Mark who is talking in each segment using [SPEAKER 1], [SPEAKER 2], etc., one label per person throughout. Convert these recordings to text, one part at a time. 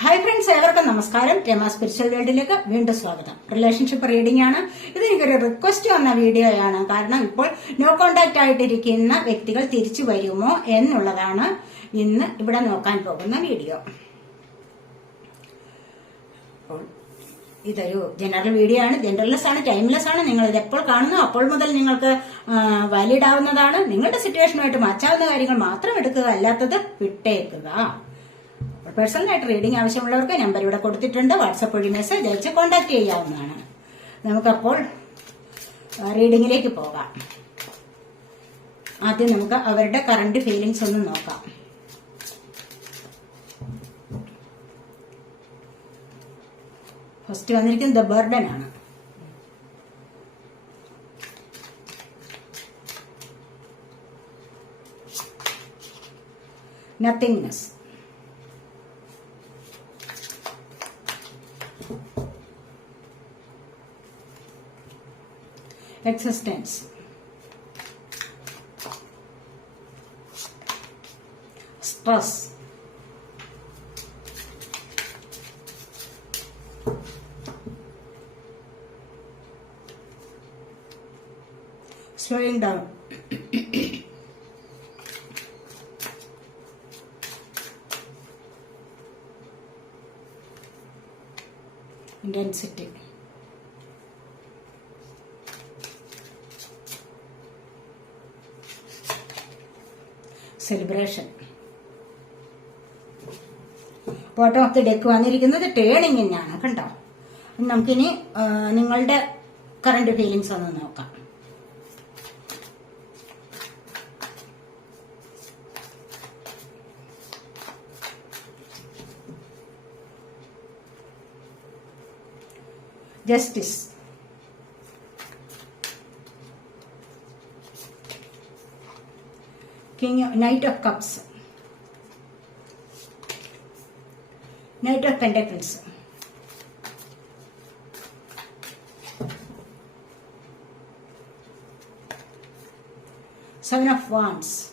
[SPEAKER 1] Hi friends ഏവർക്കും നമസ്കാരം. Rama spiritual വേൾഡിലേക്ക് വീണ്ടും സ്വാഗതം. റിലേഷൻഷിപ്പ് റീഡിംഗ് ആണ്. ഇത് എനിക്കൊരു റിക്വസ്റ്റ് വന്ന വീഡിയോയാണ് കാരണം ഇപ്പോൾ നോ കോണ്ടാക്ട് ആയിട്ടിരിക്കുന്ന വ്യക്തികൾ തിരിച്ചു വരുമോ എന്നുള്ളതാണ് ഇന്ന് ഇവിടെ നോക്കാൻ പോകുന്ന വീഡിയോ ഇതൊരു ജനറൽ വീഡിയോ ആണ്. ജനറൽലെസ് ആണ് ടൈംലെസ് ആണ്. നിങ്ങൾ ഇത് എപ്പോൾ കാണുന്നു അപ്പോൾ മുതൽ നിങ്ങൾക്ക് വാലിഡ് ആവുന്നതാണ്. നിങ്ങളുടെ സിറ്റുവേഷനുമായിട്ട് മാച്ചാവുന്ന കാര്യങ്ങൾ മാത്രം എടുക്കുക അല്ലാത്തത് വിട്ടേക്കുക. പേഴ്സണലായിട്ട് റീഡിംഗ് ആവശ്യമുള്ളവർക്ക് നമ്പർ ഇവിടെ കൊടുത്തിട്ടുണ്ട്. വാട്സപ്പ് വഴി മെസ്സേജ് അയച്ച് കോൺടാക്ട് ചെയ്യാവുന്നതാണ്. നമുക്കപ്പോൾ റീഡിങ്ങിലേക്ക് പോകാം. ആദ്യം നമുക്ക് അവരുടെ കറണ്ട് ഫീലിങ്സ് ഒന്ന് നോക്കാം. ഫസ്റ്റ് വന്നിരിക്കുന്നത് ദ ബർഡൻ ആണ്. Nothingness existence. Stress. Slowing down. Intensity. Celebration bottom of the deck വന്നിരിക്കുന്നത് ടേണിങ്ങിനാണ് കണ്ടോ? നമുക്കിനി നിങ്ങളുടെ കറണ്ട് ഫീലിങ്സ് ഒന്ന് നോക്കാം. Justice King, Knight of Cups, Knight of Pentacles, Seven of Wands,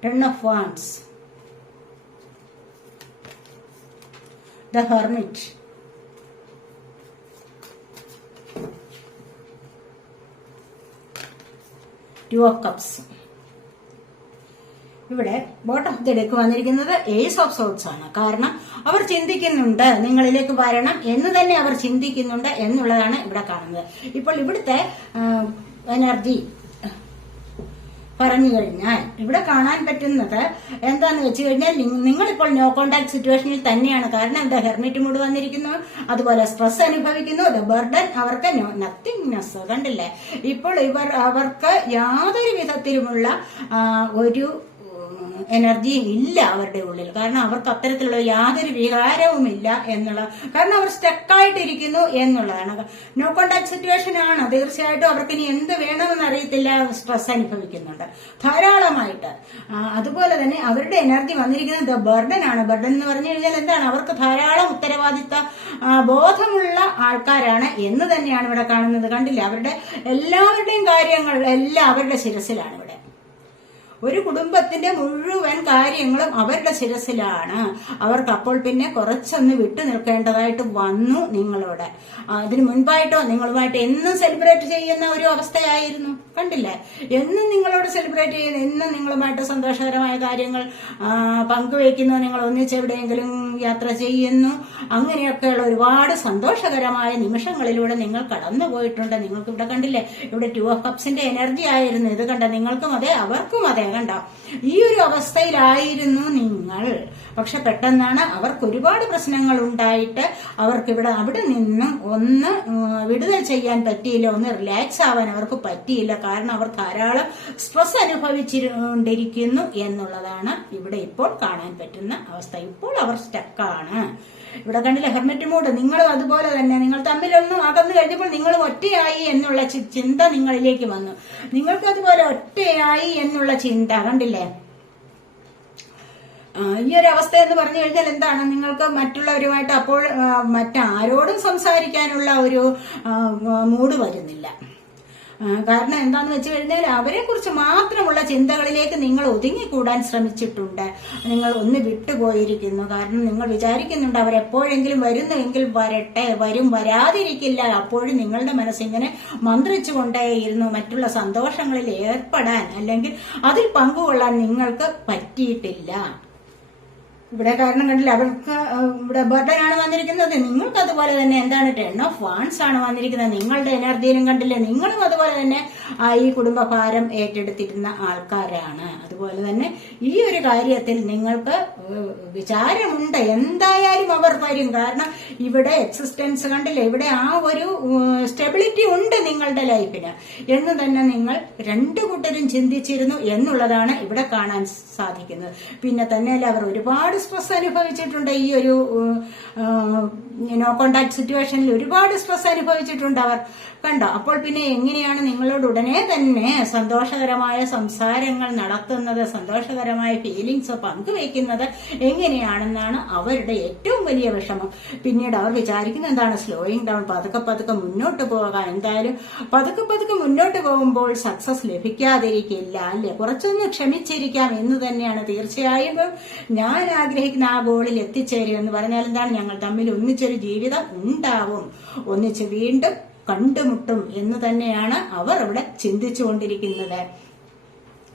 [SPEAKER 1] Ten of Wands, the Hermit, two of cups ഇവിടെ bottom of the വന്നിരിക്കുന്നത് ace of swords ആണ്. കാരണം അവർ ചിന്തിക്കുന്നുണ്ട് നിങ്ങളിലേക്ക് വരണം എന്ന് തന്നെ അവർ ചിന്തിക്കുന്നുണ്ട് എന്നുള്ളതാണ് ഇവിടെ കാണുന്നത്. ഇപ്പോൾ ഇവിടുത്തെ എനർജി പറഞ്ഞു കഴിഞ്ഞാൽ ഇവിടെ കാണാൻ പറ്റുന്നത് എന്താന്ന് വെച്ച് കഴിഞ്ഞാൽ നിങ്ങളിപ്പോൾ നോ കോണ്ടാക്ട് സിറ്റുവേഷനിൽ തന്നെയാണ്. കാരണം എന്താ? ഹെർമിറ്റ് മൂഡ് വന്നിരിക്കുന്നു. അതുപോലെ സ്ട്രെസ് അനുഭവിക്കുന്നു. ദ ബർഡൻ അവർക്ക് നത്തിങ്നെസ് കണ്ടില്ലേ ഇപ്പോൾ ഇവർ അവർക്ക് യാതൊരു വിധത്തിലുമുള്ള ഒരു എനർജിയും ഇല്ല അവരുടെ ഉള്ളിൽ. കാരണം അവർക്ക് അത്തരത്തിലുള്ള യാതൊരു വികാരവും ഇല്ല എന്നുള്ള കാരണം അവർ സ്റ്റക്കായിട്ടിരിക്കുന്നു എന്നുള്ളതാണ്. നോ കോണ്ടാക്ട് സിറ്റുവേഷൻ ആണ്. തീർച്ചയായിട്ടും അവർക്ക് ഇനി എന്ത് വേണമെന്ന് അറിയത്തില്ല സ്ട്രെസ് അനുഭവിക്കുന്നുണ്ട്. ധാരാളമായിട്ട്. അതുപോലെ തന്നെ അവരുടെ എനർജി വന്നിരിക്കുന്നത് ബർഡൻ ആണ്. ബർഡൻ എന്ന് പറഞ്ഞു കഴിഞ്ഞാൽ എന്താണ്? അവർക്ക് ധാരാളം ഉത്തരവാദിത്ത ബോധമുള്ള ആൾക്കാരാണ് എന്ന് തന്നെയാണ് ഇവിടെ കാണുന്നത്. കണ്ടില്ല? അവരുടെ എല്ലാവരുടെയും കാര്യങ്ങൾ എല്ലാം അവരുടെ ശിരസിലാണ് ഇവിടെ. ഒരു കുടുംബത്തിന്റെ മുഴുവൻ കാര്യങ്ങളും അവരുടെ ശിരസിലാണ്. അവർക്ക് അപ്പോൾ പിന്നെ കുറച്ചൊന്ന് വിട്ടു നിൽക്കേണ്ടതായിട്ട് വന്നു നിങ്ങളോട്. അതിന് മുൻപായിട്ടോ നിങ്ങളുമായിട്ട് എന്നും സെലിബ്രേറ്റ് ചെയ്യുന്ന ഒരു അവസ്ഥയായിരുന്നു. കണ്ടില്ലേ? എന്നും നിങ്ങളോട് സെലിബ്രേറ്റ് ചെയ്യുന്ന എന്നും നിങ്ങളുമായിട്ട് സന്തോഷകരമായ കാര്യങ്ങൾ പങ്കുവയ്ക്കുന്നു നിങ്ങൾ ഒന്നിച്ച് എവിടെയെങ്കിലും യാത്ര ചെയ്യുന്നു. അങ്ങനെയൊക്കെയുള്ള ഒരുപാട് സന്തോഷകരമായ നിമിഷങ്ങളിലൂടെ നിങ്ങൾ കടന്നു പോയിട്ടുണ്ട്. നിങ്ങൾക്ക് ഇവിടെ കണ്ടില്ലേ? ഇവിടെ ടു ഓഫ് കപ്സിന്റെ എനർജി ആയിരുന്നു. ഇത് കണ്ട നിങ്ങൾക്കും അതെ അവർക്കും അതെ. കണ്ട. ഈ ഒരു അവസ്ഥയിലായിരുന്നു നിങ്ങൾ. പക്ഷെ പെട്ടെന്നാണ് അവർക്ക് ഒരുപാട് പ്രശ്നങ്ങൾ ഉണ്ടായിട്ട് അവർക്ക് ഇവിടെ അവിടെ നിന്നും ഒന്ന് വിടുതൽ ചെയ്യാൻ പറ്റിയില്ല ഒന്ന് റിലാക്സ് ആവാൻ അവർക്ക് പറ്റിയില്ല. കാരണം അവർ ധാരാളം സ്ട്രെസ് അനുഭവിച്ചുകൊണ്ടിരിക്കുന്നു എന്നുള്ളതാണ് ഇവിടെ ഇപ്പോൾ കാണാൻ പറ്റുന്ന അവസ്ഥ. ഇപ്പോൾ അവർ സ്റ്റക്കാണ് ഇവിടെ കണ്ടില്ല ഹെർമെറ്റ് മൂഡ്? നിങ്ങളും അതുപോലെ തന്നെ. നിങ്ങൾ തമ്മിലൊന്നും അകന്നു കഴിഞ്ഞപ്പോൾ നിങ്ങൾ ഒറ്റയായി എന്നുള്ള ചിന്ത നിങ്ങളിലേക്ക് വന്നു. നിങ്ങൾക്ക് അതുപോലെ ഒറ്റയായി എന്നുള്ള ചിന്ത ആ, ഈ ഒരു അവസ്ഥ എന്ന് പറഞ്ഞു കഴിഞ്ഞാൽ എന്താണ്? നിങ്ങൾക്ക് മറ്റുള്ളവരുമായിട്ട് അപ്പോൾ മറ്റാരോടും സംസാരിക്കാനുള്ള ഒരു മൂഡ് വരുന്നില്ല. കാരണം എന്താന്ന് വെച്ച് കഴിഞ്ഞാൽ അവരെ കുറിച്ച് മാത്രമുള്ള ചിന്തകളിലേക്ക് നിങ്ങൾ ഒതുങ്ങിക്കൂടാൻ ശ്രമിച്ചിട്ടുണ്ട്. നിങ്ങൾ ഒന്ന് വിട്ടുപോയിരിക്കുന്നു. കാരണം നിങ്ങൾ വിചാരിക്കുന്നുണ്ട് അവരെപ്പോഴെങ്കിലും വരുന്നുവെങ്കിൽ വരട്ടെ വരും വരാതിരിക്കില്ല. അപ്പോഴും നിങ്ങളുടെ മനസ്സിങ്ങനെ മന്ത്രിച്ചുകൊണ്ടേയിരുന്നു. മറ്റുള്ള സന്തോഷങ്ങളിൽ ഏർപ്പെടാൻ അല്ലെങ്കിൽ അതിൽ പങ്കുകൊള്ളാൻ നിങ്ങൾക്ക് പറ്റിയിട്ടില്ല. ഇവിടെ കാരണം കണ്ടില്ല. അവൾക്ക് ഇവിടെ ബർഡൻ ആണ് വന്നിരിക്കുന്നത്. നിങ്ങൾക്ക് അതുപോലെ തന്നെ എന്താണ് ടെൻ ഓഫ് വാൺസ് ആണ് വന്നിരിക്കുന്നത്. നിങ്ങളുടെ എനർജിയിലും കണ്ടില്ലേ നിങ്ങളും അതുപോലെ തന്നെ ഈ കുടുംബഭാരം ഏറ്റെടുത്തിരുന്ന ആൾക്കാരാണ്. അതുപോലെ തന്നെ ഈ ഒരു കാര്യത്തിൽ നിങ്ങൾക്ക് വിചാരമുണ്ട്. എന്തായാലും അവർ വരും. കാരണം ഇവിടെ എക്സിസ്റ്റൻസ് കണ്ടില്ലേ ഇവിടെ ആ ഒരു സ്റ്റെബിലിറ്റി ഉണ്ട് നിങ്ങളുടെ ലൈഫിന് എന്ന് തന്നെ നിങ്ങൾ രണ്ടു കൂട്ടരും ചിന്തിച്ചിരുന്നു എന്നുള്ളതാണ് ഇവിടെ കാണാൻ സാധിക്കുന്നത്. പിന്നെ തന്നെയല്ല അവർ ഒരുപാട് സ്ട്രെസ് അനുഭവിച്ചിട്ടുണ്ട്. ഈ ഒരു നോ കോണ്ടാക്ട് സിറ്റുവേഷനിൽ ഒരുപാട് സ്ട്രെസ് അനുഭവിച്ചിട്ടുണ്ട് അവർ. കണ്ടോ. അപ്പോൾ പിന്നെ എങ്ങനെയാണ് നിങ്ങളോട് ഉടനെ തന്നെ സന്തോഷകരമായ സംസാരങ്ങൾ നടത്തുന്നത് സന്തോഷകരമായ ഫീലിങ്സ് പങ്കുവയ്ക്കുന്നത് എങ്ങനെയാണെന്നാണ് അവരുടെ ഏറ്റവും വലിയ വിഷമം. പിന്നീട് അവർ വിചാരിക്കുന്നത് എന്താണ്? സ്ലോയിങ് ഡൗൺ പതുക്കെ പതുക്കെ മുന്നോട്ട് പോകാൻ എന്തായാലും പതുക്കെ പതുക്കെ മുന്നോട്ട് പോകുമ്പോൾ സക്സസ് ലഭിക്കാതിരിക്കില്ല അല്ലെ? കുറച്ചൊന്ന് ക്ഷമിച്ചിരിക്കാം എന്ന് തന്നെയാണ്. തീർച്ചയായും ഞാൻ ആഗ്രഹിക്കുന്ന ആ ഗോളിൽ എത്തിച്ചേരും എന്ന് പറഞ്ഞാൽ എന്താണ്? ഞങ്ങൾ തമ്മിൽ ഒന്നിച്ചൊരു ജീവിതം ഉണ്ടാവും. ഒന്നിച്ച് വീണ്ടും കണ്ടുമുട്ടും എന്ന് തന്നെയാണ് അവർ ഇവിടെ ചിന്തിച്ചുകൊണ്ടിരിക്കുന്നത്.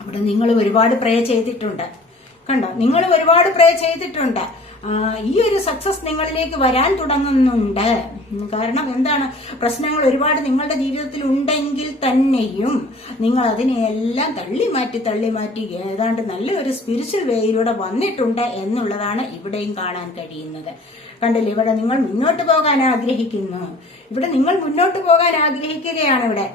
[SPEAKER 1] അവിടെ നിങ്ങൾ ഒരുപാട് പ്രേ ചെയ്തിട്ടുണ്ട്. കണ്ടോ? നിങ്ങൾ ഒരുപാട് പ്രേ ചെയ്തിട്ടുണ്ട്. ഈ ഒരു സക്സസ് നിങ്ങളിലേക്ക് വരാൻ തുടങ്ങുന്നുണ്ട്. കാരണം എന്താണ്? പ്രശ്നങ്ങൾ ഒരുപാട് നിങ്ങളുടെ ജീവിതത്തിൽ ഉണ്ടെങ്കിൽ തന്നെയും നിങ്ങൾ അതിനെയെല്ലാം തള്ളി മാറ്റി തള്ളി മാറ്റി ഏതാണ്ട് നല്ലൊരു സ്പിരിച്വൽ വേയിലൂടെ വന്നിട്ടുണ്ട് എന്നുള്ളതാണ് ഇവിടെയും കാണാൻ കഴിയുന്നത്. കണ്ടില്ലേ? ഇവിടെ നിങ്ങൾ മുന്നോട്ട് പോകാൻ ആഗ്രഹിക്കുന്നു. ഇവിടെ നിങ്ങൾ മുന്നോട്ട് പോകാൻ ആഗ്രഹിക്കുകയാണ് ഇവിടെ.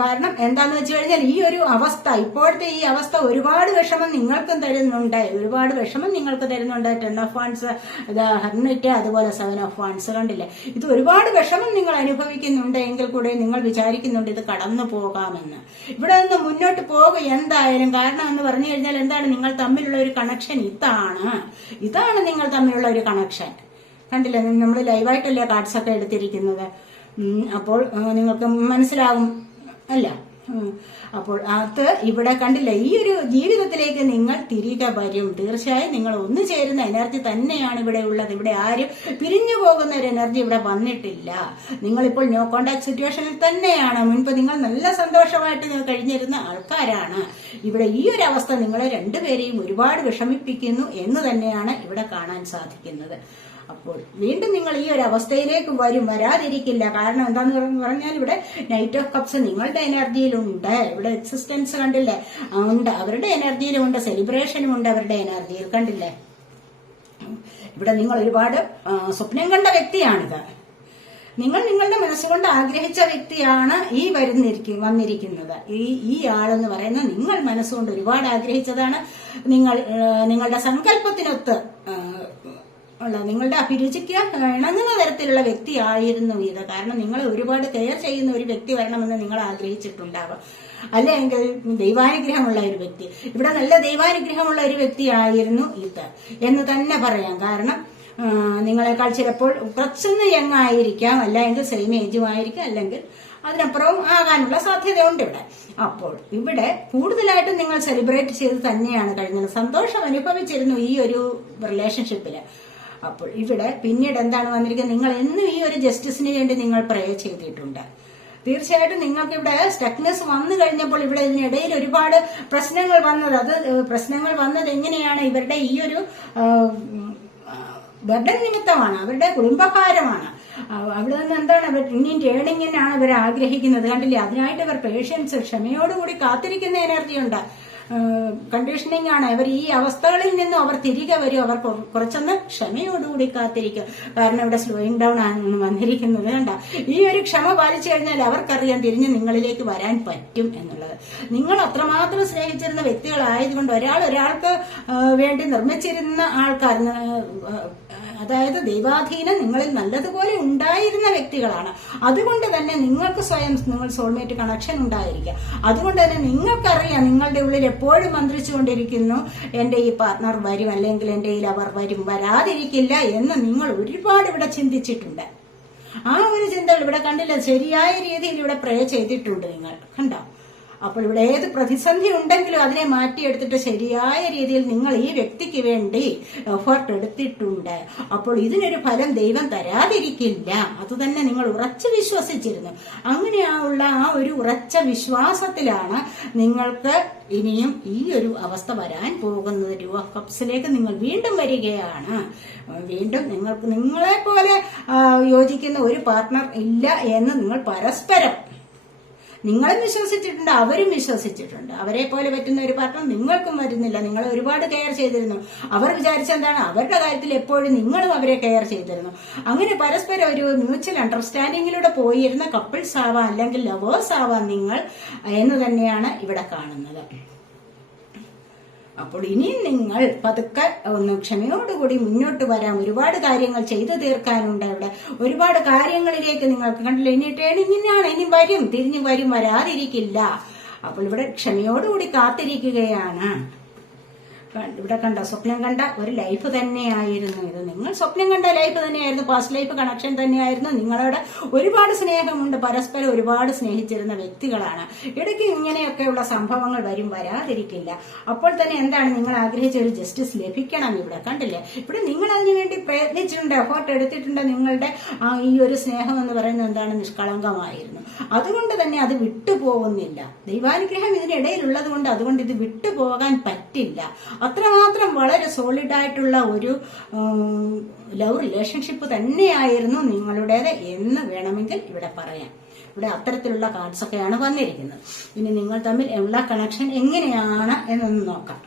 [SPEAKER 1] കാരണം എന്താന്ന് വെച്ച് കഴിഞ്ഞാൽ ഈ ഒരു അവസ്ഥ ഇപ്പോഴത്തെ ഈ അവസ്ഥ ഒരുപാട് വിഷമം നിങ്ങൾക്കും തരുന്നുണ്ട്. ഒരുപാട് വിഷമം നിങ്ങൾക്ക് തരുന്നുണ്ട്. ടെൻ ഓഫ് വൺസ് ഹെർണിറ്റ് അതുപോലെ സെവൻ ഓഫ് വൺസ് കണ്ടില്ലേ? ഇത് ഒരുപാട് വിഷമം നിങ്ങൾ അനുഭവിക്കുന്നുണ്ട് എങ്കിൽ കൂടെ നിങ്ങൾ വിചാരിക്കുന്നുണ്ട് ഇത് കടന്നു പോകാമെന്ന്. ഇവിടെ നിന്ന് മുന്നോട്ട് പോകുക എന്തായാലും കാരണം എന്ന് പറഞ്ഞു കഴിഞ്ഞാൽ എന്താണ്? നിങ്ങൾ തമ്മിലുള്ള ഒരു കണക്ഷൻ ഇതാണ്. ഇതാണ് നിങ്ങൾ തമ്മിലുള്ള ഒരു കണക്ഷൻ കണ്ടില്ലേ? നമ്മൾ ലൈവായിട്ടല്ലേ കാർഡ്സ് ഒക്കെ എടുത്തിരിക്കുന്നത്. അപ്പോൾ നിങ്ങൾക്ക് മനസ്സിലാകും അല്ല. അപ്പോൾ അത് ഇവിടെ കണ്ടില്ല? ഈ ഒരു ജീവിതത്തിലേക്ക് നിങ്ങൾ തിരികെ വരും. തീർച്ചയായും നിങ്ങൾ ഒന്നു ചേരുന്ന എനർജി തന്നെയാണ് ഇവിടെ ഉള്ളത്. ഇവിടെ ആരും പിരിഞ്ഞു പോകുന്ന ഒരു എനർജി ഇവിടെ വന്നിട്ടില്ല. നിങ്ങളിപ്പോൾ നോ കോണ്ടാക്ട് സിറ്റുവേഷനിൽ തന്നെയാണ്. മുൻപ് നിങ്ങൾ നല്ല സന്തോഷമായിട്ട് കഴിഞ്ഞിരുന്ന ആൾക്കാരാണ്. ഇവിടെ ഈ ഒരു അവസ്ഥ നിങ്ങളെ രണ്ടുപേരെയും ഒരുപാട് വിഷമിപ്പിക്കുന്നു എന്ന് തന്നെയാണ് ഇവിടെ കാണാൻ സാധിക്കുന്നത്. അപ്പോൾ വീണ്ടും നിങ്ങൾ ഈ ഒരു അവസ്ഥയിലേക്ക് വരും വരാതിരിക്കില്ല. കാരണം എന്താന്ന് പറഞ്ഞ- പറഞ്ഞാൽ ഇവിടെ നൈറ്റ് ഓഫ് കപ്സ് നിങ്ങളുടെ എനർജിയിലുണ്ട്. ഇവിടെ എക്സിസ്റ്റൻസ് കണ്ടില്ലേ? ഉണ്ട്. അവരുടെ എനർജിയിലും ഉണ്ട് സെലിബ്രേഷനും ഉണ്ട് അവരുടെ എനർജിയിൽ. കണ്ടില്ലേ? ഇവിടെ നിങ്ങൾ ഒരുപാട് സ്വപ്നം കണ്ട വ്യക്തിയാണിത്. നിങ്ങൾ നിങ്ങളുടെ മനസ്സുകൊണ്ട് ആഗ്രഹിച്ച വ്യക്തിയാണ് ഈ വരുന്നിരിക്കും വന്നിരിക്കുന്നത്. ഈ ഈ ആളെന്ന് പറയുന്നത് നിങ്ങൾ മനസ്സുകൊണ്ട് ഒരുപാട് ആഗ്രഹിച്ചതാണ്. നിങ്ങൾ നിങ്ങളുടെ സങ്കല്പത്തിനൊത്ത് ഉള്ള നിങ്ങളുടെ അഭിരുചിക്ക് ഇണങ്ങുന്ന തരത്തിലുള്ള വ്യക്തിയായിരുന്നു ഇത്. കാരണം നിങ്ങൾ ഒരുപാട് കെയർ ചെയ്യുന്ന ഒരു വ്യക്തി വരണമെന്ന് നിങ്ങൾ ആഗ്രഹിച്ചിട്ടുണ്ടാവാം. അല്ലെങ്കിൽ ദൈവാനുഗ്രഹമുള്ള ഒരു വ്യക്തി. ഇവിടെ നല്ല ദൈവാനുഗ്രഹമുള്ള ഒരു വ്യക്തിയായിരുന്നു ഇത് എന്ന് തന്നെ പറയാം. കാരണം നിങ്ങളെക്കാൾ ചിലപ്പോൾ കുറച്ചൊന്ന് യങ് ആയിരിക്കാം അല്ലെങ്കിൽ സെയിം ഏജും ആയിരിക്കാം. അല്ലെങ്കിൽ അതിനപ്പുറവും ആകാനുള്ള സാധ്യതയുണ്ട് ഇവിടെ. അപ്പോൾ ഇവിടെ കൂടുതലായിട്ടും നിങ്ങൾ സെലിബ്രേറ്റ് ചെയ്ത് തന്നെയാണ് കഴിഞ്ഞത്. സന്തോഷം അനുഭവിച്ചിരുന്നു ഈ ഒരു റിലേഷൻഷിപ്പിൽ അപ്പോൾ ഇവിടെ പിന്നീട് എന്താണ് വന്നിരിക്കുന്നത്? നിങ്ങൾ എന്നും ഈ ഒരു ജസ്റ്റിസിന് വേണ്ടി നിങ്ങൾ പ്രേ ചെയ്തിട്ടുണ്ട്. തീർച്ചയായിട്ടും നിങ്ങൾക്ക് ഇവിടെ സ്റ്റക്നെസ് വന്നു കഴിഞ്ഞപ്പോൾ ഇവിടെ ഇതിനിടയിൽ ഒരുപാട് പ്രശ്നങ്ങൾ വന്നത്. അത് പ്രശ്നങ്ങൾ വന്നത് എങ്ങനെയാണ്? ഇവരുടെ ഈ ഒരു ബർഡൻ നിമിത്തമാണ്. അവരുടെ കുടുംബഭാരമാണ്. അവിടെ നിന്ന് എന്താണ് അവർ ഇനിയും ടേണിങ്ങിനാണ് ഇവർ ആഗ്രഹിക്കുന്നത്. കണ്ടില്ലേ? അതിനായിട്ട് ഇവർ പേഷ്യൻസ് ക്ഷമയോടുകൂടി കാത്തിരിക്കുന്ന എനർജി ഉണ്ട്. കണ്ടീഷനിങ് ആണ്. അവർ ഈ അവസ്ഥകളിൽ നിന്നും അവർ തിരികെ വരും. അവർ കുറ- കുറച്ചൊന്ന് ക്ഷമയോടുകൂടി കാത്തിരിക്കും. കാരണം ഇവിടെ സ്ലോയിങ് ഡൗൺ ആണ് വന്നിരിക്കുന്നത്. കണ്ട? ഈ ഒരു ക്ഷമ പാലിച്ചു കഴിഞ്ഞാൽ അവർക്കറിയാം തിരിഞ്ഞ് നിങ്ങളിലേക്ക് വരാൻ പറ്റും എന്നുള്ളത്. നിങ്ങൾ അത്രമാത്രം സ്നേഹിച്ചിരുന്ന വ്യക്തികളായതുകൊണ്ട് ഒരാൾ ഒരാൾക്ക് വേണ്ടി നിർമ്മിച്ചിരുന്ന ആൾക്കാർ അതായത് ദൈവാധീനം നിങ്ങളിൽ നല്ലതുപോലെ ഉണ്ടായിരുന്ന വ്യക്തികളാണ്. അതുകൊണ്ട് തന്നെ നിങ്ങൾക്ക് സ്വയം നിങ്ങൾ സോൾമേറ്റ് കണക്ഷൻ ഉണ്ടായിരിക്കുക. അതുകൊണ്ട് തന്നെ നിങ്ങൾക്കറിയാം നിങ്ങളുടെ ഉള്ളിൽ എപ്പോഴും മന്ത്രിച്ചുകൊണ്ടിരിക്കുന്നു എന്റെ ഈ പാർട്ണർ വരും അല്ലെങ്കിൽ എന്റെ ഈ ലവർ വരും വരാതിരിക്കില്ല എന്ന് നിങ്ങൾ ഒരുപാട് ഇവിടെ ചിന്തിച്ചിട്ടുണ്ട്. ആ ഒരു ചിന്തകൾ ഇവിടെ കണ്ടില്ല ശരിയായ രീതിയിൽ ഇവിടെ പ്രേ ചെയ്തിട്ടുണ്ട് നിങ്ങൾ. കണ്ടോ? അപ്പോൾ ഇവിടെ ഏത് പ്രതിസന്ധി ഉണ്ടെങ്കിലും അതിനെ മാറ്റിയെടുത്തിട്ട് ശരിയായ രീതിയിൽ നിങ്ങൾ ഈ വ്യക്തിക്ക് വേണ്ടി എഫേർട്ട് എടുത്തിട്ടുണ്ട്. അപ്പോൾ ഇതിനൊരു ഫലം ദൈവം തരാതിരിക്കില്ല. അത് തന്നെ നിങ്ങൾ ഉറച്ചു വിശ്വസിച്ചിരുന്നു. അങ്ങനെയുള്ള ആ ഒരു ഉറച്ച വിശ്വാസത്തിലാണ് നിങ്ങൾക്ക് ഇനിയും ഈ ഒരു അവസ്ഥ വരാൻ പോകുന്നത്. രൂപ കപ്സിലേക്ക് നിങ്ങൾ വീണ്ടും വരികയാണ്. വീണ്ടും നിങ്ങൾക്ക് നിങ്ങളെ പോലെ യോജിക്കുന്ന ഒരു പാർട്ട്ണർ ഇല്ല എന്ന് നിങ്ങൾ പരസ്പരം നിങ്ങളും വിശ്വസിച്ചിട്ടുണ്ട് അവരും വിശ്വസിച്ചിട്ടുണ്ട്. അവരെ പോലെ പറ്റുന്ന ഒരു പാർട്ട്ണർ നിങ്ങൾക്കും വരുന്നില്ല. നിങ്ങൾ ഒരുപാട് കെയർ ചെയ്തിരുന്നു. അവർ വിചാരിച്ചെന്താണ് അവരുടെ കാര്യത്തിൽ എപ്പോഴും നിങ്ങളും അവരെ കെയർ ചെയ്തിരുന്നു. അങ്ങനെ പരസ്പരം ഒരു മ്യൂച്വൽ അണ്ടർസ്റ്റാൻഡിങ്ങിലൂടെ പോയിരുന്ന കപ്പിൾസ് ആവാം അല്ലെങ്കിൽ ലവേഴ്സ് ആവാം നിങ്ങൾ എന്ന് തന്നെയാണ് ഇവിടെ കാണുന്നത്. അപ്പോൾ ഇനി നിങ്ങൾ പതുക്കെ ഒന്ന് ക്ഷമയോടുകൂടി മുന്നോട്ട് വരാം ഒരുപാട് കാര്യങ്ങൾ ചെയ്തു തീർക്കാനുണ്ട് അവിടെ. ഒരുപാട് കാര്യങ്ങളിലേക്ക് നിങ്ങൾക്ക് കണ്ടില്ല ഇനി ട്രെയിനിങ്ങിനാണ് ഇനി വരും തിരിഞ്ഞു വരും വരാതിരിക്കില്ല. അപ്പോൾ ഇവിടെ ക്ഷമയോടുകൂടി കാത്തിരിക്കുകയാണ്. ഇവിടെ കണ്ട സ്വപ്നം കണ്ട ഒരു ലൈഫ് തന്നെയായിരുന്നു. ഇത് നിങ്ങൾ സ്വപ്നം കണ്ട ലൈഫ് തന്നെയായിരുന്നു. പാസ്റ്റ് ലൈഫ് കണക്ഷൻ തന്നെയായിരുന്നു. നിങ്ങളോട് ഒരുപാട് സ്നേഹമുണ്ട്. പരസ്പരം ഒരുപാട് സ്നേഹിച്ചിരുന്ന വ്യക്തികളാണ്. ഇടയ്ക്ക് ഇങ്ങനെയൊക്കെയുള്ള സംഭവങ്ങൾ വരും വരാതിരിക്കില്ല. അപ്പോൾ തന്നെ എന്താണ് നിങ്ങൾ ആഗ്രഹിച്ച ഒരു ജസ്റ്റിസ് ലഭിക്കണം ഇവിടെ. കണ്ടില്ലേ? ഇവിടെ നിങ്ങൾ അതിനു വേണ്ടി പ്രയത്നിച്ചിട്ടുണ്ട് എഫേർട്ട് എടുത്തിട്ടുണ്ട് നിങ്ങളുടെ ഈ ഒരു സ്നേഹം എന്ന് പറയുന്നത് എന്താണ്? നിഷ്കളങ്കമായിരുന്നു. അതുകൊണ്ട് തന്നെ അത് വിട്ടുപോകുന്നില്ല. ദൈവാനുഗ്രഹം ഇതിനിടയിലുള്ളത് കൊണ്ട് അതുകൊണ്ട് ഇത് വിട്ടുപോകാൻ പറ്റില്ല. അത്രമാത്രം വളരെ സോളിഡായിട്ടുള്ള ഒരു ലവ് റിലേഷൻഷിപ്പ് തന്നെയായിരുന്നു നിങ്ങളുടേത് എന്ന് വേണമെങ്കിൽ ഇവിടെ പറയാം. ഇവിടെ അത്തരത്തിലുള്ള കാർഡ്സ് ഒക്കെയാണ് വന്നിരിക്കുന്നത്. ഇനി നിങ്ങൾ തമ്മിൽ ഉള്ള കണക്ഷൻ എങ്ങനെയാണ് എന്നൊന്ന് നോക്കാം.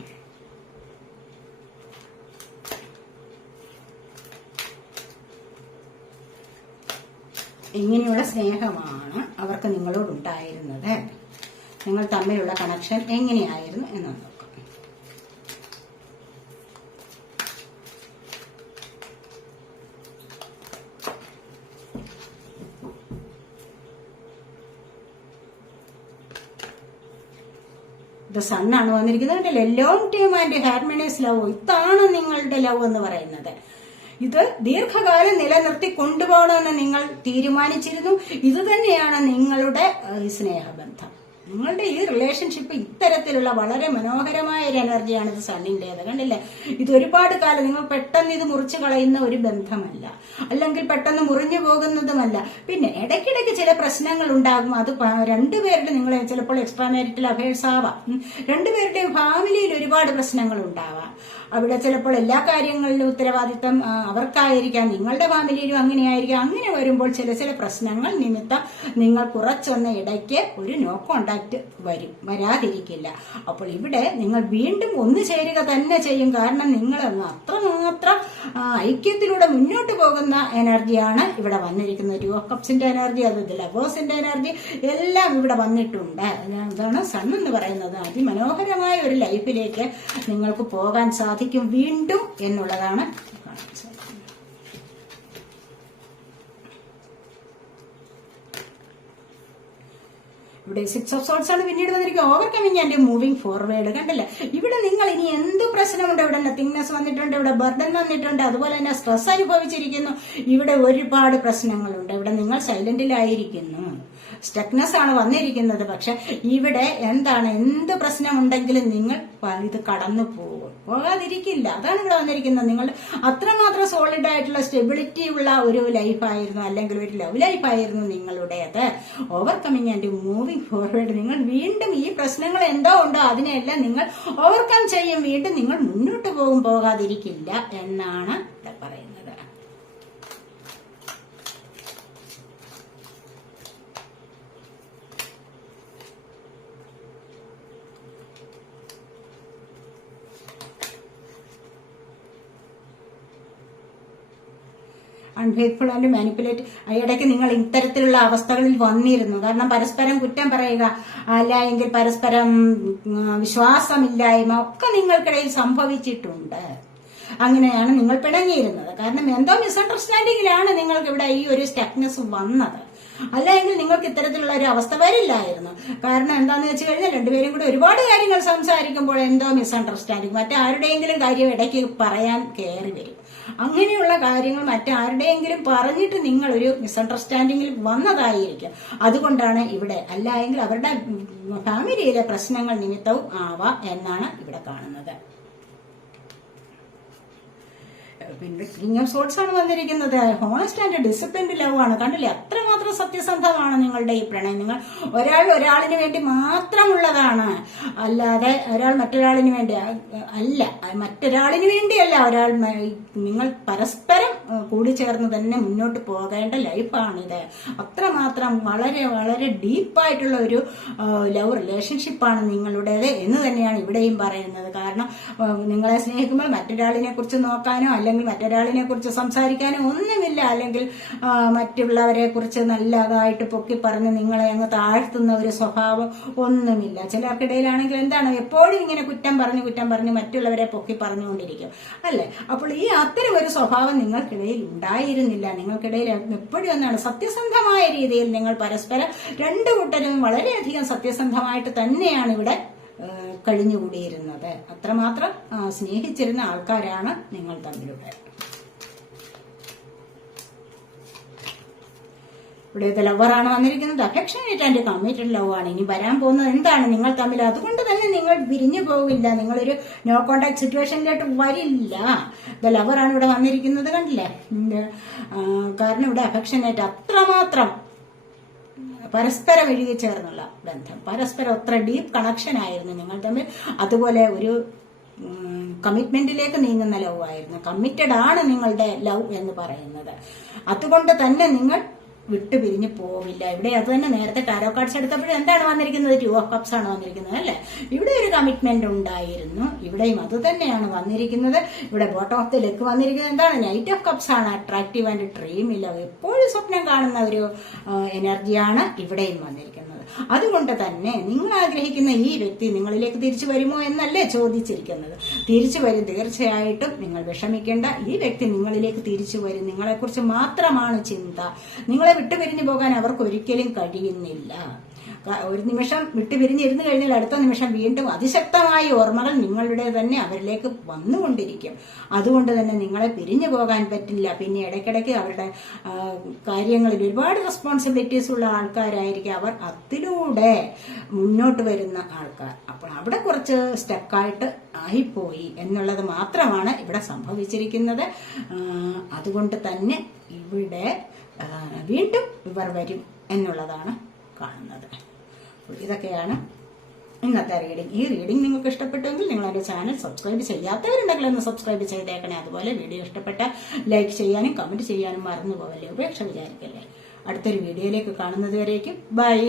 [SPEAKER 1] എങ്ങനെയുള്ള സ്നേഹമാണ് അവർക്ക് നിങ്ങളോടുണ്ടായിരുന്നത് നിങ്ങൾ തമ്മിലുള്ള കണക്ഷൻ എങ്ങനെയായിരുന്നു എന്ന് നോക്കാം ഇത് സണ്ണാണ് വന്നിരിക്കുന്നത്. കണ്ടില്ലേ? Long time and harmonious love ഇതാണ് നിങ്ങളുടെ ലവ് എന്ന് പറയുന്നത്. ഇത് ദീർഘകാലം നിലനിർത്തി കൊണ്ടുപോകണമെന്ന് നിങ്ങൾ തീരുമാനിച്ചിരുന്നു. ഇത് തന്നെയാണ് നിങ്ങളുടെ സ്നേഹബന്ധം. നിങ്ങളുടെ ഈ റിലേഷൻഷിപ്പ് ഇത്തരത്തിലുള്ള വളരെ മനോഹരമായ ഒരു എനർജിയാണ് ഇത് സണ്ണിന്റെത് കണ്ടില്ലേ? ഇത് ഒരുപാട് കാലം നിങ്ങൾ പെട്ടെന്ന് ഇത് മുറിച്ചു കളയുന്ന ഒരു ബന്ധമല്ല. അല്ലെങ്കിൽ പെട്ടെന്ന് മുറിഞ്ഞു പോകുന്നതുമല്ല. പിന്നെ ഇടയ്ക്കിടയ്ക്ക് ചില പ്രശ്നങ്ങൾ ഉണ്ടാകും. അത് രണ്ടുപേരുടെ നിങ്ങൾ ചിലപ്പോൾ എക്സ്ട്രാ മാരിറ്റൽ അഫയേഴ്സ് ആവാം രണ്ടുപേരുടെയും ഫാമിലിയിൽ ഒരുപാട് പ്രശ്നങ്ങൾ ഉണ്ടാവാം. അവിടെ ചിലപ്പോൾ എല്ലാ കാര്യങ്ങളിലും ഉത്തരവാദിത്തം അവർക്കായിരിക്കാം. നിങ്ങളുടെ ഫാമിലിയിലും അങ്ങനെയായിരിക്കാം. അങ്ങനെ വരുമ്പോൾ ചില ചില പ്രശ്നങ്ങൾ നിമിത്തം നിങ്ങൾ കുറച്ചൊന്ന് ഇടയ്ക്ക് ഒരു നോ കോണ്ടാക്ട് വരും. വരാതിരിക്കില്ല. അപ്പോൾ ഇവിടെ നിങ്ങൾ വീണ്ടും ഒന്നു ചേരുക തന്നെ ചെയ്യും. കാരണം നിങ്ങൾ അത്രമാത്രം ഐക്യത്തിലൂടെ മുന്നോട്ട് പോകുന്ന എനർജിയാണ് ഇവിടെ വന്നിരിക്കുന്നത്. ടു ഓഫ് കപ്സിന്റെ എനർജി അത് ലവേഴ്സിന്റെ എനർജി എല്ലാം ഇവിടെ വന്നിട്ടുണ്ട്. അതാണ് സൺ എന്ന് പറയുന്നത്. അതിമനോഹരമായ ഒരു ലൈഫിലേക്ക് നിങ്ങൾക്ക് പോകാൻ സാധിക്കും വീണ്ടും എന്നുള്ളതാണ് കാണാൻ സാധിക്കുന്നത് ഇവിടെ സിക്സ് ഓഫ് സോൾസ് ആണ് പിന്നീട് വന്നിരിക്കുന്നത്. ഓവർകമ്മിങ് ആൻഡ് മൂവിങ് ഫോർവേഡ് കണ്ടില്ല? ഇവിടെ നിങ്ങൾ ഇനി എന്ത് പ്രശ്നമുണ്ട്? ഇവിടെ തിങ്നസ് വന്നിട്ടുണ്ട് ഇവിടെ ബർഡൻ വന്നിട്ടുണ്ട് അതുപോലെ തന്നെ സ്ട്രെസ് അനുഭവിച്ചിരിക്കുന്നു. ഇവിടെ ഒരുപാട് പ്രശ്നങ്ങളുണ്ട്. ഇവിടെ നിങ്ങൾ സൈലന്റിലായിരിക്കുന്നു സ്റ്റക്നെസ് ആണ് വന്നിരിക്കുന്നത്. പക്ഷെ ഇവിടെ എന്താണ്? എന്ത് പ്രശ്നമുണ്ടെങ്കിലും നിങ്ങൾ ഇത് കടന്നു പോകും പോകാതിരിക്കില്ല. അതാണ് ഇവിടെ വന്നിരിക്കുന്നത്. നിങ്ങളുടെ അത്രമാത്രം സോളിഡ് ആയിട്ടുള്ള സ്റ്റെബിലിറ്റി ഉള്ള ഒരു ലൈഫായിരുന്നു അല്ലെങ്കിൽ ഒരു ലവ് ലൈഫായിരുന്നു നിങ്ങളുടേത്. ഓവർകമ്മിങ് ആൻഡ് മൂവിങ് ഫോർവേഡ് നിങ്ങൾ വീണ്ടും ഈ പ്രശ്നങ്ങൾ എന്തോ ഉണ്ടോ അതിനെല്ലാം നിങ്ങൾ ഓവർകം ചെയ്യും. വീണ്ടും നിങ്ങൾ മുന്നോട്ട് പോകും. പോകാതിരിക്കില്ല എന്നാണ് ഇവിടെ പറയുന്നത് അൺഫെയ്ത്ത്ഫുൾ ആൻഡ് മാനിപ്പുലേറ്റ് ഇടയ്ക്ക് നിങ്ങൾ ഇത്തരത്തിലുള്ള അവസ്ഥകളിൽ വന്നിരുന്നു. കാരണം പരസ്പരം കുറ്റം പറയുക അല്ലെങ്കിൽ പരസ്പരം വിശ്വാസമില്ലായ്മ ഒക്കെ നിങ്ങൾക്കിടയിൽ സംഭവിച്ചിട്ടുണ്ട്. അങ്ങനെയാണ് നിങ്ങൾ പിണങ്ങിയിരുന്നത്. കാരണം എന്തോ മിസ്അണ്ടർസ്റ്റാൻഡിങ്ങിലാണ് നിങ്ങൾക്ക് ഇവിടെ ഈ ഒരു സ്റ്റക്നെസ് വന്നത്. അല്ലെങ്കിൽ നിങ്ങൾക്ക് ഇത്തരത്തിലുള്ള ഒരു അവസ്ഥ വരില്ലായിരുന്നു. കാരണം എന്താന്ന് വെച്ച് കഴിഞ്ഞാൽ രണ്ടുപേരും കൂടി ഒരുപാട് കാര്യങ്ങൾ സംസാരിക്കുമ്പോൾ എന്തോ മിസ്അണ്ടർസ്റ്റാൻഡിങ് മറ്റാരുടെയെങ്കിലും കാര്യം ഇടയ്ക്ക് പറയാൻ കയറി വരും. അങ്ങനെയുള്ള കാര്യങ്ങൾ മറ്റാരുടെയെങ്കിലും പറഞ്ഞിട്ട് നിങ്ങൾ ഒരു മിസ്അണ്ടർസ്റ്റാൻഡിങ്ങിൽ വന്നതായിരിക്കും. അതുകൊണ്ടാണ് ഇവിടെ അല്ല എങ്കിൽ അവരുടെ ഫാമിലിയിലെ പ്രശ്നങ്ങൾ നിമിത്തവും ആവാം എന്നാണ് ഇവിടെ കാണുന്നത്. പിന്നെ കിങ് ഓഫ് സോട്സ് ആണ് വന്നിരിക്കുന്നത്. ഹോണസ്റ്റ് സ്റ്റാൻഡേർഡ് ഡിസിപ്ലിൻഡ് ലവ് ആണ്. കണ്ടില്ലേ? അത്രമാത്രം സത്യസന്ധമാണ് നിങ്ങളുടെ ഈ പ്രണയം. നിങ്ങൾ ഒരാൾ ഒരാളിന് വേണ്ടി മാത്രമുള്ളതാണ്. അല്ലാതെ ഒരാൾ മറ്റൊരാളിന് വേണ്ടി അല്ല മറ്റൊരാളിന് വേണ്ടിയല്ല ഒരാൾ നിങ്ങൾ പരസ്പരം കൂടി ചേർന്ന് തന്നെ മുന്നോട്ട് പോകേണ്ട ലൈഫാണിത്. അത്രമാത്രം വളരെ വളരെ ഡീപ്പായിട്ടുള്ള ഒരു ലവ് റിലേഷൻഷിപ്പാണ് നിങ്ങളുടേത് എന്ന് തന്നെയാണ് ഇവിടെയും പറയുന്നത്. കാരണം നിങ്ങളെ സ്നേഹിക്കുമ്പോൾ മറ്റൊരാളിനെ കുറിച്ച് നോക്കാനോ അല്ലെങ്കിൽ മറ്റൊരാളിനെ കുറിച്ച് സംസാരിക്കാനും ഒന്നുമില്ല. അല്ലെങ്കിൽ മറ്റുള്ളവരെ കുറിച്ച് നല്ലതായിട്ട് പൊക്കി പറഞ്ഞ് നിങ്ങളെ അങ്ങ് താഴ്ത്തുന്ന ഒരു സ്വഭാവം ഒന്നുമില്ല. ചിലർക്കിടയിലാണെങ്കിൽ എന്താണ് എപ്പോഴും ഇങ്ങനെ കുറ്റം പറഞ്ഞ് കുറ്റം പറഞ്ഞ് മറ്റുള്ളവരെ പൊക്കി പറഞ്ഞുകൊണ്ടിരിക്കും. അല്ലേ? അപ്പോൾ ഈ അത്തരം ഒരു സ്വഭാവം നിങ്ങൾക്കിടയിൽ ഉണ്ടായിരുന്നില്ല. നിങ്ങൾക്കിടയിൽ എപ്പോഴും എന്നാണ് സത്യസന്ധമായ രീതിയിൽ നിങ്ങൾ പരസ്പരം രണ്ടു കൂട്ടരും വളരെയധികം സത്യസന്ധമായിട്ട് തന്നെയാണ് ഇവിടെ കഴിഞ്ഞുകൂടിയിരുന്നത്. അത്രമാത്രം സ്നേഹിച്ചിരുന്ന ആൾക്കാരാണ് നിങ്ങൾ തമ്മിലൂടെ ഇവിടെ ഇത് ലവറാണ് വന്നിരിക്കുന്നത്. അഫെക്ഷനേറ്റ് ആൻഡ് കമ്മിറ്റഡ് ലവ് ആണ്. ഇനി വരാൻ പോകുന്നത് എന്താണ്? നിങ്ങൾ തമ്മിൽ അതുകൊണ്ട് തന്നെ നിങ്ങൾ പിരിഞ്ഞു പോകില്ല നിങ്ങളൊരു നോ കോണ്ടാക്ട് സിറ്റുവേഷനിലോട്ട് വരില്ല. ഇത് ലവറാണ് ഇവിടെ വന്നിരിക്കുന്നത് കണ്ടില്ലേ? കാരണം ഇവിടെ അഫെക്ഷനേറ്റ് അത്രമാത്രം പരസ്പരം എഴുതി ചേർന്നുള്ള ബന്ധം. പരസ്പരം അത്ര ഡീപ്പ് കണക്ഷൻ ആയിരുന്നു നിങ്ങൾ തമ്മിൽ. അതുപോലെ ഒരു കമ്മിറ്റ്മെന്റിലേക്ക് നീങ്ങുന്ന ലവ് ആയിരുന്നു. കമ്മിറ്റഡ് ആണ് നിങ്ങളുടെ ലവ് എന്ന് പറയുന്നത്. അതുകൊണ്ട് തന്നെ നിങ്ങൾ വിട്ടുപിരിഞ്ഞ് പോവില്ല. ഇവിടെ അത് തന്നെ നേരത്തെ ടാരോ കാർഡ്സ് എടുത്തപ്പോഴും എന്താണ് വന്നിരിക്കുന്നത്? ടു ഓഫ് കപ്സ് ആണ് വന്നിരിക്കുന്നത് അല്ലേ? ഇവിടെ ഒരു കമ്മിറ്റ്മെന്റ് ഉണ്ടായിരുന്നു. ഇവിടെയും അത് തന്നെയാണ് വന്നിരിക്കുന്നത്. ഇവിടെ ബോട്ടം ഓഫ് ദ ലെക്ക് വന്നിരിക്കുന്നത്. എന്താണ്? നൈറ്റ് ഓഫ് കപ്സ് ആണ്. അട്രാക്റ്റീവ് ആൻഡ് ഡ്രീം ഇല്ല. എപ്പോഴും സ്വപ്നം കാണുന്ന ഒരു എനർജിയാണ് ഇവിടെയും വന്നിരിക്കുന്നത്. അതുകൊണ്ട് തന്നെ നിങ്ങൾ ആഗ്രഹിക്കുന്ന ഈ വ്യക്തി നിങ്ങളിലേക്ക് തിരിച്ചു വരുമോ എന്നല്ലേ ചോദിച്ചിരിക്കുന്നത്. തിരിച്ചു വരും. തീർച്ചയായിട്ടും നിങ്ങൾ വിഷമിക്കേണ്ട. ഈ വ്യക്തി നിങ്ങളിലേക്ക് തിരിച്ചു വരും. നിങ്ങളെക്കുറിച്ച് മാത്രമാണ് ചിന്ത. നിങ്ങളെ വിട്ടുപിരിഞ്ഞു പോകാൻ അവർക്ക് ഒരിക്കലും കഴിയുന്നില്ല. ഒരു നിമിഷം വിട്ടുപിരിഞ്ഞിരുന്നു കഴിഞ്ഞാൽ അടുത്ത നിമിഷം വീണ്ടും അതിശക്തമായ ഓർമ്മകൾ നിങ്ങളുടെ തന്നെ അവരിലേക്ക് വന്നുകൊണ്ടിരിക്കും. അതുകൊണ്ട് തന്നെ നിങ്ങളെ പിരിഞ്ഞു പോകാൻ പറ്റില്ല. പിന്നെ ഇടയ്ക്കിടയ്ക്ക് അവരുടെ കാര്യങ്ങളിൽ ഒരുപാട് റെസ്പോൺസിബിലിറ്റീസ് ഉള്ള ആൾക്കാരായിരിക്കും. അവർ അതിലൂടെ മുന്നോട്ട് വരുന്ന ആൾക്കാർ. അപ്പോൾ അവിടെ കുറച്ച് സ്റ്റക്കായിട്ട് ആയിപ്പോയി എന്നുള്ളത് മാത്രമാണ് ഇവിടെ സംഭവിച്ചിരിക്കുന്നത്. അതുകൊണ്ട് തന്നെ ഇവിടെ വീണ്ടും ഇവർ വരും എന്നുള്ളതാണ് കാണുന്നത്. ഇതൊക്കെയാണ് ഇന്നത്തെ റീഡിംഗ് ഈ റീഡിംഗ് നിങ്ങൾക്ക് ഇഷ്ടപ്പെട്ടുവെങ്കിൽ നിങ്ങൾ എന്റെ ചാനൽ സബ്സ്ക്രൈബ് ചെയ്യാത്തവരുണ്ടെങ്കിൽ ഒന്ന് സബ്സ്ക്രൈബ് ചെയ്തേക്കണേ. അതുപോലെ വീഡിയോ ഇഷ്ടപ്പെട്ട ലൈക്ക് ചെയ്യാനും കമന്റ് ചെയ്യാനും മറന്നു പോകല്ലേ ഉപേക്ഷ വിചാരിക്കല്ലേ? അടുത്തൊരു വീഡിയോയിലേക്ക് കാണുന്നത് വരേക്കും. ബൈ